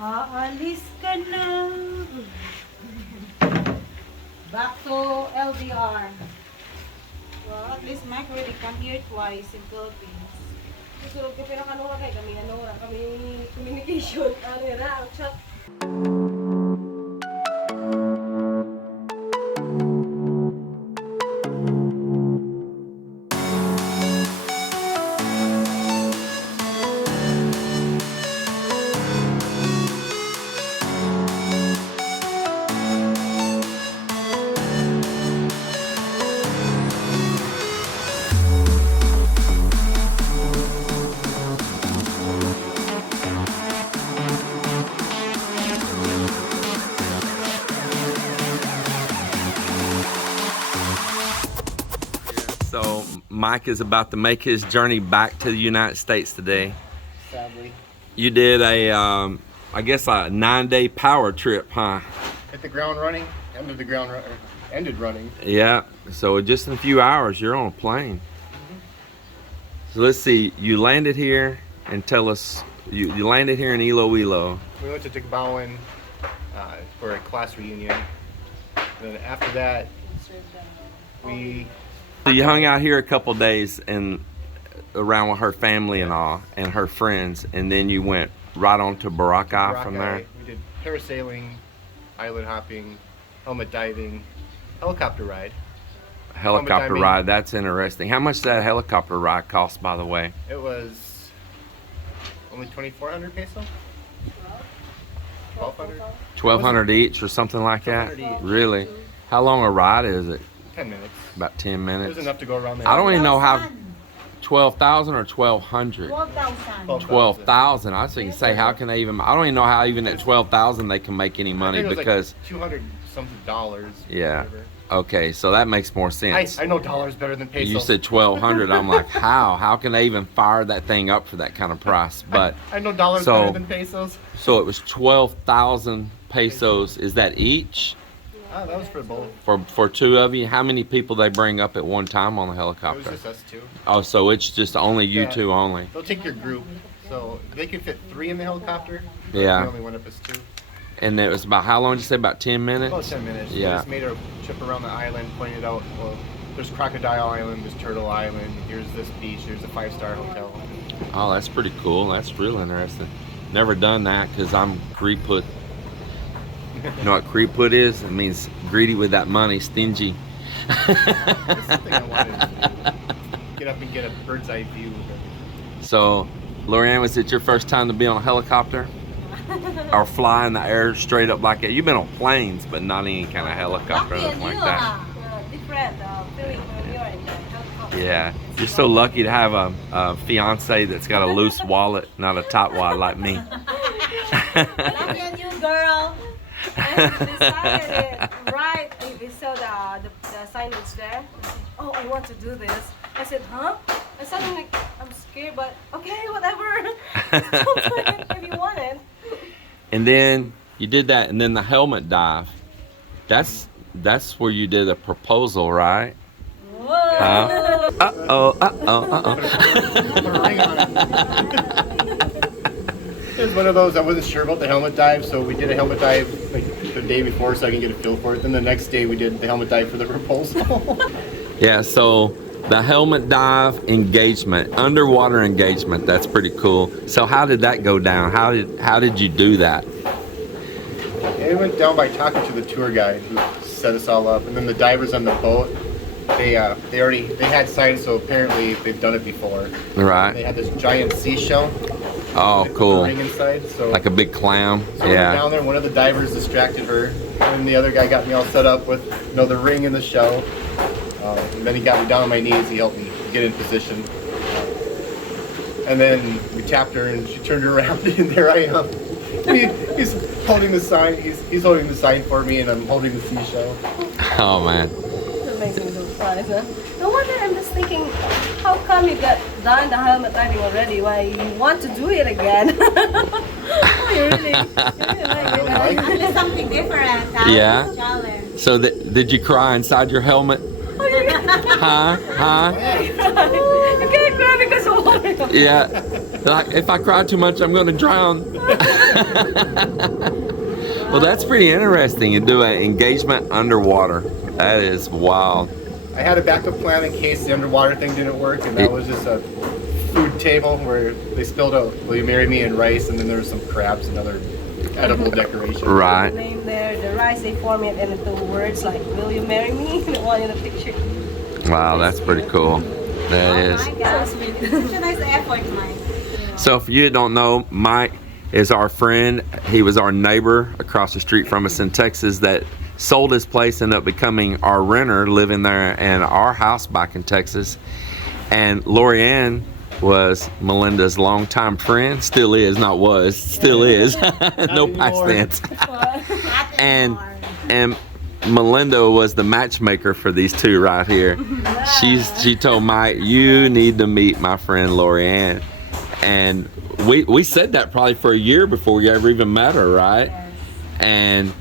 Aalis ka na. Back to LDR. Well, at least Mike already come here twice in Philippines. Susunod ka pinakaluwa kay kami kami communication. Ano yun na, chat. So Mike is about to make his journey back to the United States today. Sadly. You did a, I guess a 9-day power trip, huh? Hit the ground running, ended running. Yeah, so just in a few hours you're on a plane. So let's see, you landed here and tell us, you landed here in Iloilo. We went to Tigbawan for a class reunion. Then after that, So you hung out here a couple days and around with her family and all, and her friends, and then you went right on to Boracay from there? We did parasailing, island hopping, helmet diving, helicopter ride. Helicopter ride, that's interesting. How much did that helicopter ride cost, by the way? It was only 2,400 peso? 1,200? 1,200 each or something like that? 1,200 each. Really? How long a ride is it? 10 minutes. About 10 It minutes. was enough to go around the I don't even know how. 12,000. 12,000 or 1,200? 12,000. 12,000. I was thinking, say, how can they even? I don't even know how even at 12,000 they can make any money I think it was because. like 200 something dollars. Yeah. Whatever. Okay, so that makes more sense. I know dollars better than pesos. You said 1,200. I'm like, how? How can they even fire that thing up for that kind of price? But I know dollars so- better than pesos. so it was 12,000 pesos. Is that each Ah, that was for both. for two of you? How many people they bring up at one time on the It helicopter? was just us two. Oh, so it's just only you Yeah. two only. They'll take your group. So they could fit 3 in the helicopter. But Yeah. We only went up as 2. And it was about how long did you say? About 10 minutes? About 10 minutes. Yeah. We just made our trip around the island, pointed out, well, there's Crocodile Island, there's Turtle Island, here's this beach, here's a 5-star hotel. Oh, that's pretty cool. That's real interesting. Never done that because I'm Kriput. You know what Kriput is? It means greedy with that money, stingy. That's something I wanted to get up and get a bird's eye view of it. So, Loryen, was it your first time to be on a helicopter? Or fly in the air straight up like that? You've been on planes, but not any kind of helicopter or Lucky anything and like you, that. Different feeling when you're in the helicopter. Yeah, you're so lucky to have a fiance that's got a loose wallet, not a tight wallet like me. Lucky and you, girl. And we decided right if we saw the signage there. Oh, I want to do this. I said, huh? I suddenly I'm scared, but okay, whatever. If you want it. And then you did that, and then the helmet dive. That's where you did a proposal, right? Whoa. Huh? Uh-oh. Put a ring on it. It was one of those, I wasn't sure about the helmet dive, so we did a helmet dive like the day before so I can get a feel for it. Then the next day we did the helmet dive for the proposal. Yeah, so the helmet dive engagement, underwater engagement, that's pretty cool. So how did that go down? How did you do that? It went down by talking to the tour guide who set us all up, and then the divers on the boat. They had signs, so apparently they've done it before. They Right. had this giant seashell. Oh, They put cool. the ring inside, so Like a big clown. so we were Yeah. down there. One of the divers distracted her, and the other guy got me all set up with the ring and the shell. And then he got me down on my knees. He helped me get in position. And then we tapped her, and she turned around, and there I am. He's holding the sign. He's holding the sign for me, and I'm holding the seashell. Oh man. That makes me so fun, huh? No wonder I'm just thinking, how come you got done the helmet diving already? Why you want to do it again? Oh, you really like it, huh? It's something different. Yeah. Challenge. So did you cry inside your helmet? Oh, you Huh? can't cry because of water. Yeah. Like, if I cry too much, I'm going to drown. Well, that's pretty interesting. You do an engagement underwater. That is wild. I had a backup plan in case the underwater thing didn't work, and that was just a food table where they spilled out "Will you marry me?" and rice, and then there was some crabs and other edible decoration. Right. The name there, the rice, they form it into words like "Will you marry me?" The one in the picture. Wow, that's pretty cool. That is. My God. Such a nice effort, Mike. So if you don't know, Mike is our friend. He was our neighbor across the street from us in Texas that sold his place, ended up becoming our renter, living there in our house back in Texas. And Loryen was Melinda's longtime friend, still is, not was, still is. No past tense. and Melinda was the matchmaker for these two right here. She told Mike, you need to meet my friend Loryen. And we said that probably for a year before we ever even met her, right? Yes. And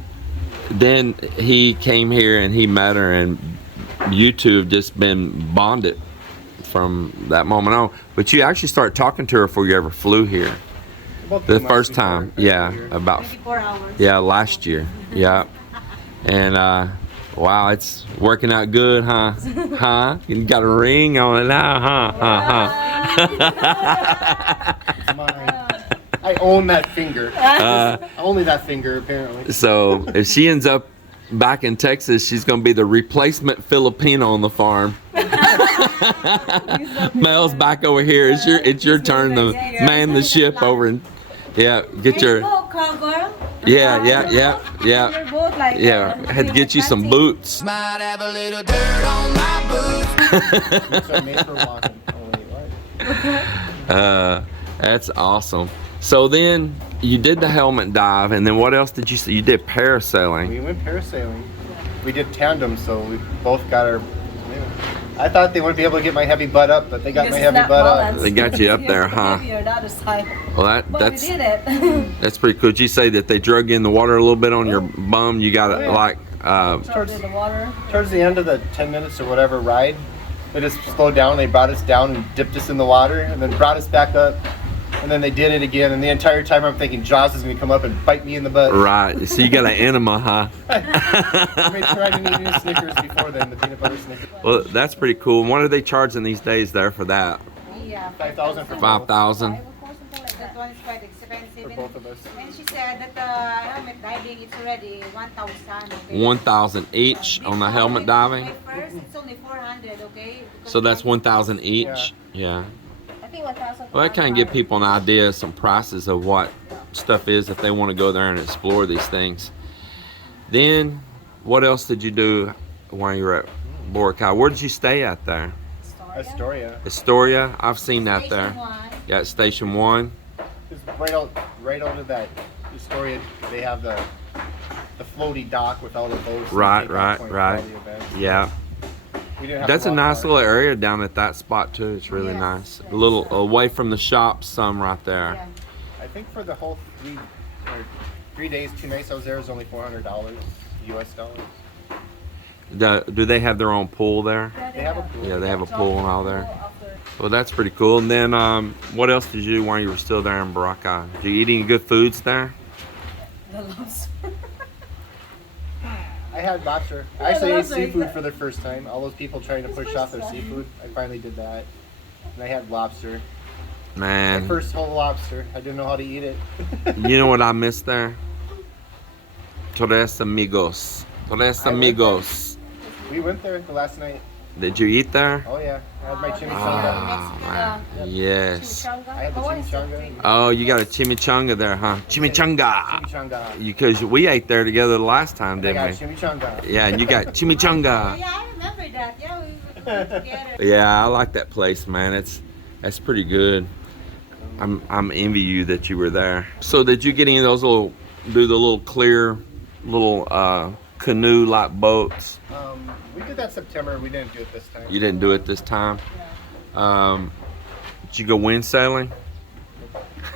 then he came here and he met her, and you two have just been bonded from that moment on. But you actually started talking to her before you ever flew here. About The 2 months first before time, I yeah, got here. about 24 hours. last year, yeah. And wow, it's working out good, huh? Huh? You got a ring on it now, huh? It's mine. I own that finger. Only that finger, apparently. So if she ends up back in Texas, she's gonna be the replacement Filipino on the farm. Mel's back over here. It's your turn to man the ship over and get your Cowgirl. yeah. You're both like Had to get you some boots. Might have a little dirt on my boots. So I made for walking. Oh, wait, what? That's awesome. So then you did the helmet dive, and then what else did you see? You did parasailing. We went parasailing. We did tandem, so we both got our. I thought they wouldn't be able to get my heavy butt up, but they got my heavy butt up. They got you up there, huh? Heavier, the other side. Well, But that's we did it. that's pretty cool. Did you say that they drug you in the water a little bit on your bum? You got it yeah. like Started in the water. Towards the end of the 10 minutes or whatever ride, they just slowed down. They brought us down and dipped us in the water, and then brought us back up. And then they did it again, and the entire time I'm thinking Jaws is going to come up and bite me in the butt. right. So you got an enema, huh? I made sure I didn't eat any Snickers before then, the peanut butter Snickers. Well, that's pretty cool. What are they charging these days there for that? Yeah. 5,000 for both. 5,000. That one is quite expensive. For both of us. And she said that the helmet diving it's already 1,000. Okay? 1,000 each on the helmet diving. At first it's only 400, okay? Because So that's 1,000 each. Yeah. I think 1,000. Well, that kind of give people an idea, some prices of what stuff is if they want to go there and explore these things. Then, what else did you do while you were at Boracay? Where did you stay at there? Astoria. Astoria? I've seen that Station there. one. Yeah, at Station 1. Just right out of that Astoria, they have the floaty dock with all the boats. Right, and takeoff point for all right. the events. Yeah. We didn't have That's to a walk nice far. little area down at that spot too. It's really Yes, nice. yes. A little away from the shops, some right there. Yeah. I think for the whole 3 days, 2 nights I was there, it was only $400 US dollars. Do they have their own pool there? They have a pool. Yeah, they have a pool and all there. Well, that's pretty cool. And then, what else did you do while you were still there in Boracay? Did you eat any good foods there? The lobster. I had lobster. I actually ate seafood for the first time. All those people trying to push off their seafood, I finally did that. And I had lobster. My Man, first whole lobster. I didn't know how to eat it. you know what I missed there? Tres amigos. Tres I went amigos. We went there the last night. Did you eat there? Oh yeah, I had my chimichanga. Ah, man. Yes. I had the chimichanga. Oh, you got a chimichanga there, huh? Chimichanga. Chimichanga. Because we ate there together the last time, I didn't got we? chimichanga. Yeah, and you got chimichanga. Yeah, I remember that. Yeah, we were together. Yeah, I like that place, man. That's pretty good. I'm envy you that you were there. So did you get any of those do the little clear little canoe like boats? We did that September. We didn't do it this time. You didn't do it this time. Did you go wind sailing?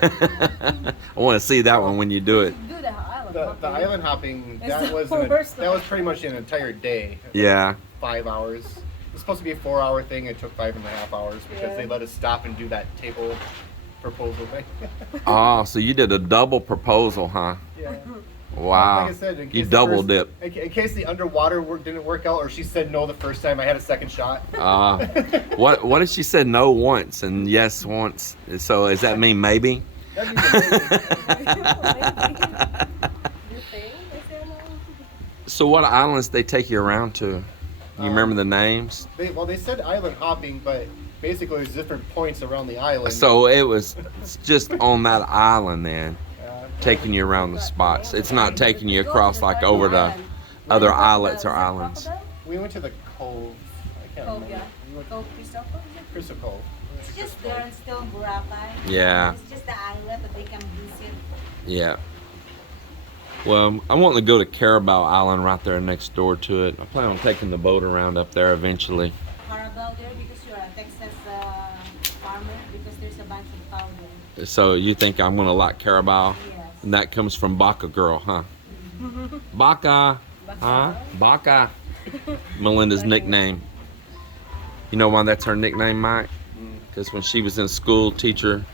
I want to see that one when you do it. Do the island. The island hopping, It's that the was worst. that was pretty much an entire day. Yeah. 5 hours. It was supposed to be a 4-hour thing. It took 5.5 hours because Yeah. they let us stop and do that table proposal thing. Oh, so you did a double proposal, huh? Yeah. Wow. Like I said, in case You the double first- dip. In case the underwater work didn't work out, or she said no the first time, I had a second shot. What if she said no once and yes once? So does that mean maybe? That'd be amazing. You think? I said no. So what islands they take you around to? You remember the names? They said island hopping, but basically there's different points around the island. So it was just on that island then, Uh, taking you around the spots. It's not taking you across like over to other islets or islands. we went to the Cove. I can't Cove, remember. yeah. We went Cove Christopher, is it? to Crystal Cove. It's just there and still in Boracay. Yeah. It's just the islet that they can visit. Yeah. Well, I want to go to Carabao Island right there next door to it. I plan on taking the boat around up there eventually. Carabao there because you're a Texas farmer because there's a bunch of cow there. So you think I'm going to like Carabao? Yes. And that comes from Baca Girl, huh? Baca. Huh? Baca. Melinda's nickname. You know why that's her nickname, Mike? Because when she was in school, teacher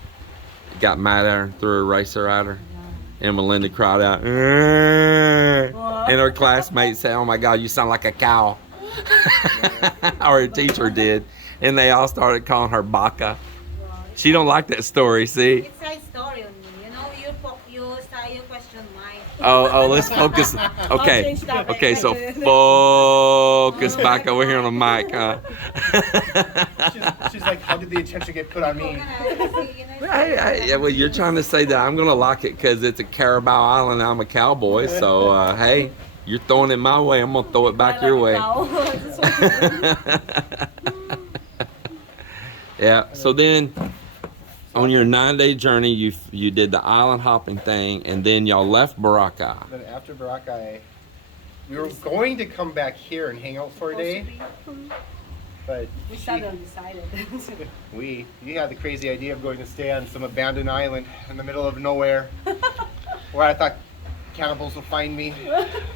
got mad at her, threw a eraser at her. And Melinda cried out, "Arr!" And her classmates said, "Oh my God, you sound like a cow." Or her teacher did. And they all started calling her Baca. She don't like that story, see? It's a story on me. You know, you question mine. Oh, let's focus. Okay. change topic. Okay, so focus back over here on the mic, huh? She's like, how did the attention get put on me? Yeah, well, you're trying to say that I'm gonna like it because it's a Carabao Island. I'm a cowboy, so hey, you're throwing it my way. I'm gonna throw it back your way. Yeah. So then, on your 9-day journey, you did the island hopping thing, and then y'all left Boracay. Then after Boracay, we were going to come back here and hang out for a day, but We suddenly decided. we had the crazy idea of going to stay on some abandoned island in the middle of nowhere, where I thought cannibals would find me.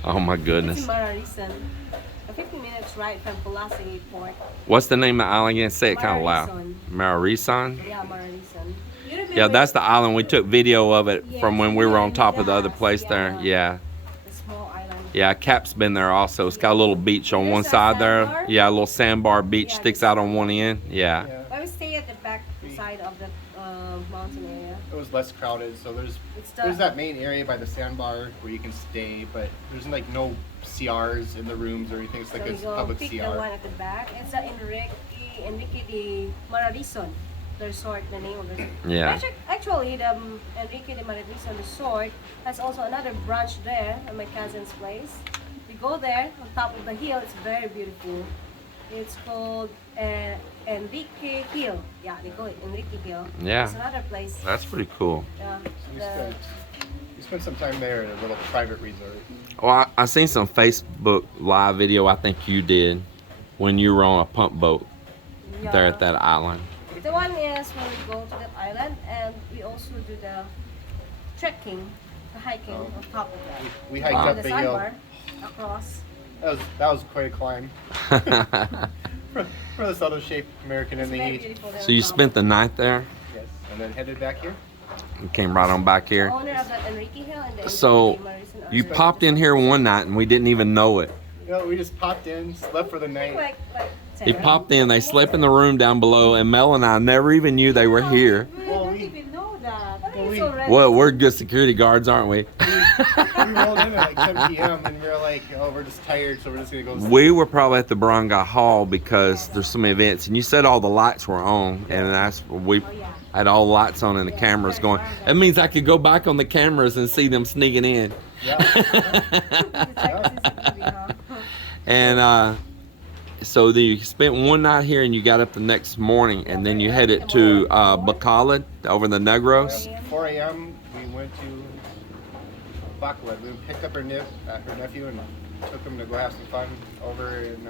Oh my It's goodness. in Mararisan. A 15 minutes ride from Pulasing Port. What's the name of the island again? Say it kind of loud. Mararisan. Mararisan. Yeah, Mararisan. You remember Yeah, that's the island. We took video of it from when we were on top of the other Yes, place there. Yeah. A small island. Yeah, Cap's been there also. It's got a little beach on one There's a side there. sandbar? Yeah, a little sandbar beach Yeah, sticks this- out on one end. Yeah. Yeah, But we stay at the back side of the mountain area. it was less crowded, so there's It's that main area by the sandbar where you can stay, but there's like no CRs in the rooms or anything. It's like so a we go public pick the CR. one at the back. It's a Enrique de Mararison, the resort, the name of it. Yeah. Actually, the Enrique de Mararison resort has also another branch there at my cousin's place. We go there on top of the hill. It's very beautiful. It's called Enrique Hill. Yeah, they call it Enrique Hill. Yeah. It's another place. That's pretty cool. Yeah. We spent some time there at a little private resort. Well, I seen some Facebook live video I think you did when you were on a pump boat there at that island. The one is when we go to that island, and we also do the trekking, the hiking on top of that. We hiked Wow. up the the hill. sandbar across. That was quite a climb for this out of shape American in It's the very heat. beautiful there So you on top. spent the night there? Yes, and then headed back here. You came right on back The here. owner of that Enrique Hill and the So, Enrique Marison You resort. popped in here one night and we didn't even know it. You know, we just popped in, slept for the night. Like He popped in, they slept in the room down below, and Mel and I never even knew they were here. We Well, don't we- even know that. I think Well, it's we- already. Well, we're good security guards, aren't we? We rolled in at like 10 p.m. and we were like, oh, we're just tired, so we're just gonna go. We were probably at the Barangay Hall because there's so many events, and you said all the lights were on, and that's we Oh, yeah. had all the lights on and the cameras going. That means I could go back on the cameras and see them sneaking in. Yeah. And so you spent one night here, and you got up the next morning, and then you headed to Bacolod over the Negros. 4 a.m. we went to Bacolod. We picked up her nephew and took him to go have some fun over in.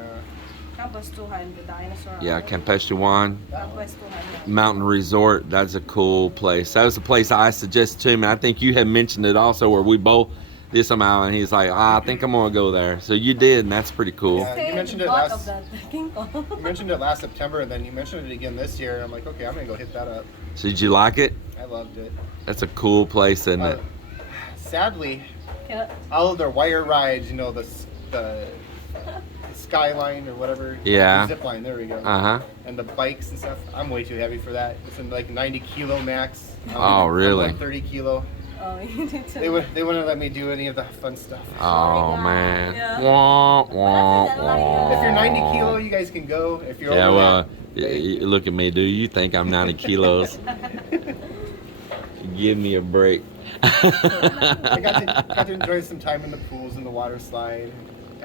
Campus Tuhan, the dinosaur. Yeah, island. Campeche Campus Tuhan. Mountain Resort. That's a cool place. That was the place I suggested to him, and I think you had mentioned it also, where we both did somehow, and he's like, I think I'm gonna go there. So you did, and that's pretty cool. Yeah. Stay you mentioned at it the butt last- of the King Kong. You mentioned it last September, and then you mentioned it again this year. I'm like, okay, I'm gonna go hit that up. So did you like it? I loved it. That's a cool place, isn't it? Sadly, Can all of their wire rides, you know, the skyline or whatever. Yeah. Zip line, there we go. Uh-huh. And the bikes and stuff, I'm way too heavy for that. It's in like 90 kilo max. Oh, really? I'm 30 kilo. Oh, you need to. They wouldn't let me do any of the fun stuff. Oh, man. Yeah. Wah, wah, wah. If you're 90 kilo, you guys can go. If you're Yeah, over well, look at me, dude. You think I'm 90 kilos? Give me a break. I got to enjoy some time in the pools and the water slide.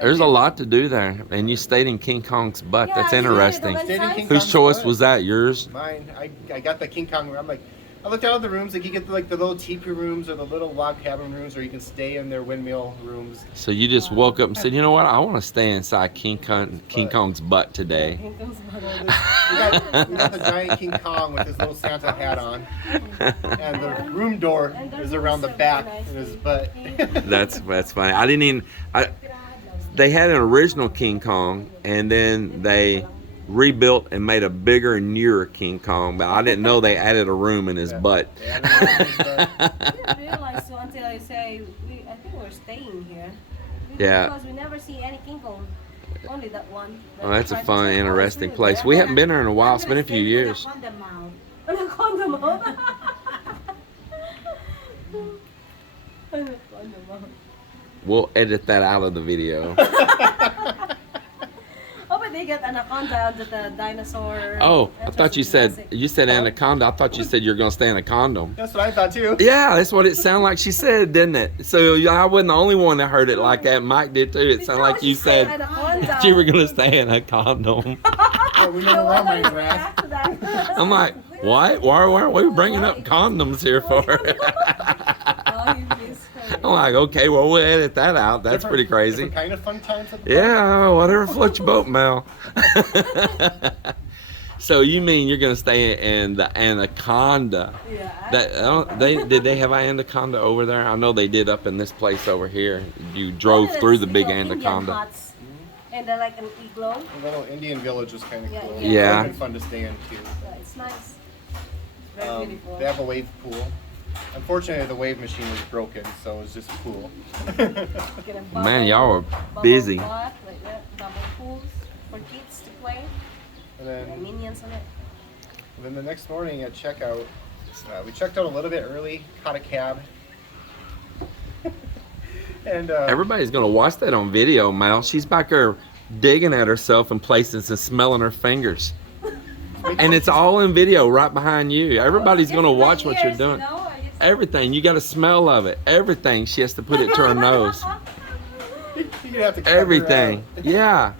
There's a lot to do there, and you stayed in King Kong's butt. Yeah, That's I did. interesting. The Stayed in King Whose Kong's choice butt. was that? Yours? Mine. I got the King Kong room. I'm like, I looked out at the rooms. Like you get like the little teepee rooms or the little log cabin rooms, or you can stay in their windmill rooms. So you just woke up and said, you know what? I want to stay inside King Kong's butt today. Here comes one. We got the giant King Kong with his little Santa hat on, and the room door is around the back in his butt. That's funny. I didn't even. They had an original King Kong, and then they rebuilt and made a bigger and newer King Kong. But I didn't know they added a room in his butt. Yeah, I don't know his butt. I didn't realize so until I say I think we're staying here. Yeah. Because we never see any King Kong. Only that one. Well, that's a But fun, it's like, oh, interesting it's place. really We there. haven't been there in a while. It's been a few years. Anaconda mouth. Anaconda mouth. We'll edit that out of the video. Oh, but they get anaconda, the dinosaur. Oh, I That's thought you Jurassic. said anaconda. I thought you said you're gonna stay in a condom. That's what I thought too. Yeah, that's what it sounded like she said, didn't it? So I wasn't the only one that heard it like that. Mike did too. It sounded like you said Anaconda. you were gonna stay in a condom. Yeah, we never run my grass. I'm like, what? Why are we bringing up condoms here for? Oh, you missed her. I'm like, okay, well, we'll edit that out. That's pretty crazy. Different kind of fun times. At the Yeah, whatever floats your boat, Mel. So you mean you're gonna stay in the anaconda? Yeah. Did they have anaconda over there? I know they did up in this place over here. You drove through the big anaconda. Huts. And they're like an igloo. The little Indian village was kind of Yeah, cool. yeah. It was fun to stay in too. Yeah, it's nice. It's very beautiful. They have a wave pool. Unfortunately, the wave machine was broken, so it was just cool. Get a bubble- Man, y'all are bubble busy. bath, like that, double pools for kids to play. And There are then, minions on it. then the next morning at checkout, we checked out a little bit early, caught a cab. And Everybody's gonna watch that on video, Mel. She's back there digging at herself in places and smelling her fingers. And it's all in video right behind you. Everybody's gonna watch what you're doing. Everything. You got a smell of it. Everything. She has to put it to her nose. you're gonna have to cut her Everything. out. Yeah.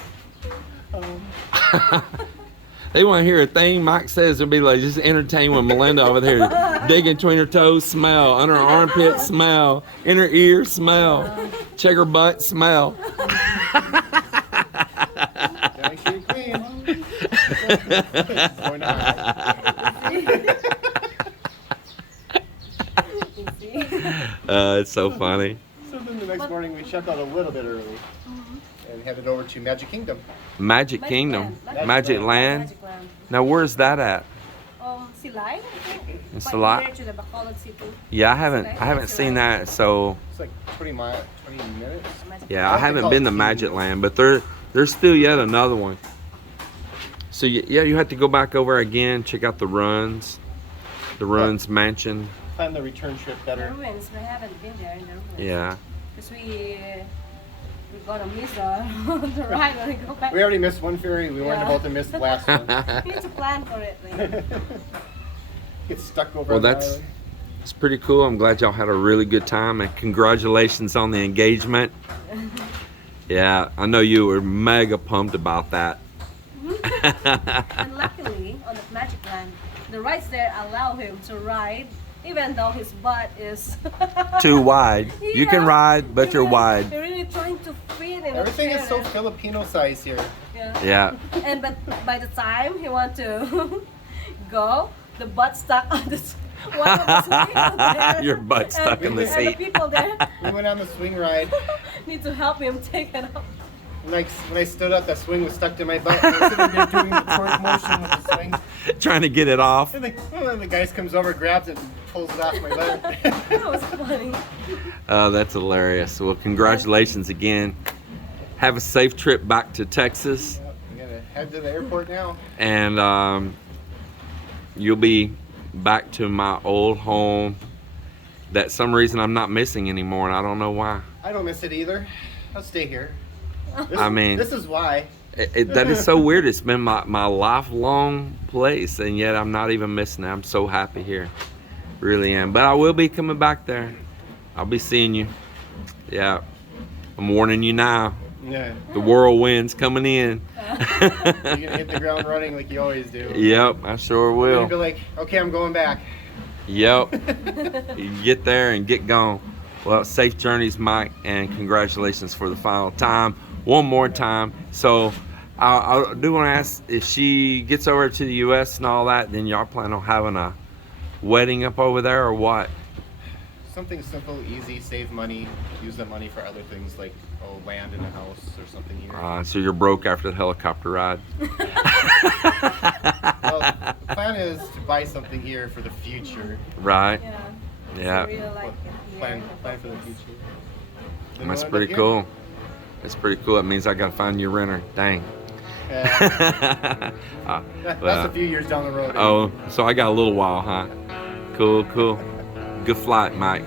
They want to hear a thing Mike says. They'll be like, just entertain with Melinda over there. Digging between her toes, smell. Under her armpit, smell. In her ear, smell. Check her butt, smell. Gotta make sure you're clean. Going on. It's so funny. So then the next morning we checked out a little bit early and headed over to Magic Kingdom. Magic Kingdom. Magic Land. Magic Land. Now, where's that at? Silay, I think. In Quite Silay? near to the Bacolod City. Yeah, I haven't seen that. So It's like 20 minutes. Magic yeah, I I think haven't I'll been to see Magic it. Land, but there's still yet another one. So yeah, you have to go back over again, check out the ruins mansion. Plan the return trip The better. ruins, we haven't been there in the ruins. Yeah. Because we're gonna miss the ride when we go back. We already missed one ferry. We weren't Yeah. about to miss the last one. We need to plan for it. Like. Get stuck over Well, on the that's island. it's pretty cool. I'm glad y'all had a really good time, and congratulations on the engagement. Yeah, I know you were mega pumped about that. And luckily, on the Magic Land, the rides there allow him to ride, even though his butt is Too wide. You can Yeah. ride, but you're wide. You're really trying to fit in. Everything the is so chair. Filipino size here. Yeah. Yeah. And but by the time he want to go, the butt stuck on the one of the swing there. Your butt stuck in the And seat. the people there We went on the swing ride. need to help him take it up. when I stood up, that swing was stuck to my butt. I was sitting there doing the torque motion with the swing. Trying to get it off. And the guy comes over, grabs it, and pulls it off my butt. That was funny. That's hilarious. Well, congratulations again. Have a safe trip back to Texas. I'm gonna head to the airport now. And you'll be back to my old home that some reason I'm not missing anymore, and I don't know why. I don't miss it either. I'll stay here. This is why. That is so weird. It's been my lifelong place, and yet I'm not even missing it. I'm so happy here. Really am. But I will be coming back there. I'll be seeing you. Yeah. I'm warning you now. Yeah. The whirlwind's coming in. You're gonna hit the ground running like you always do. Yep, I sure You're will. gonna be like, okay, I'm going back. Yep. You get there and get gone. Well, safe journeys, Mike, and congratulations for the final time. One more time. So I do want to ask, if she gets over to the U.S. and all that, then y'all plan on having a wedding up over there or what? Something simple, easy, save money, use that money for other things like land in a house or something here. So you're broke after the helicopter ride. Well, the plan is to buy something here for the future. Right? Yeah. Yeah. So real life Plan for the future. Then That's we'll end pretty up here. cool. That's pretty cool. That means I gotta find you a renter. Dang. That's Well, a few years down the road. oh, so I got a little while, huh? Cool, cool. Good flight, Mike.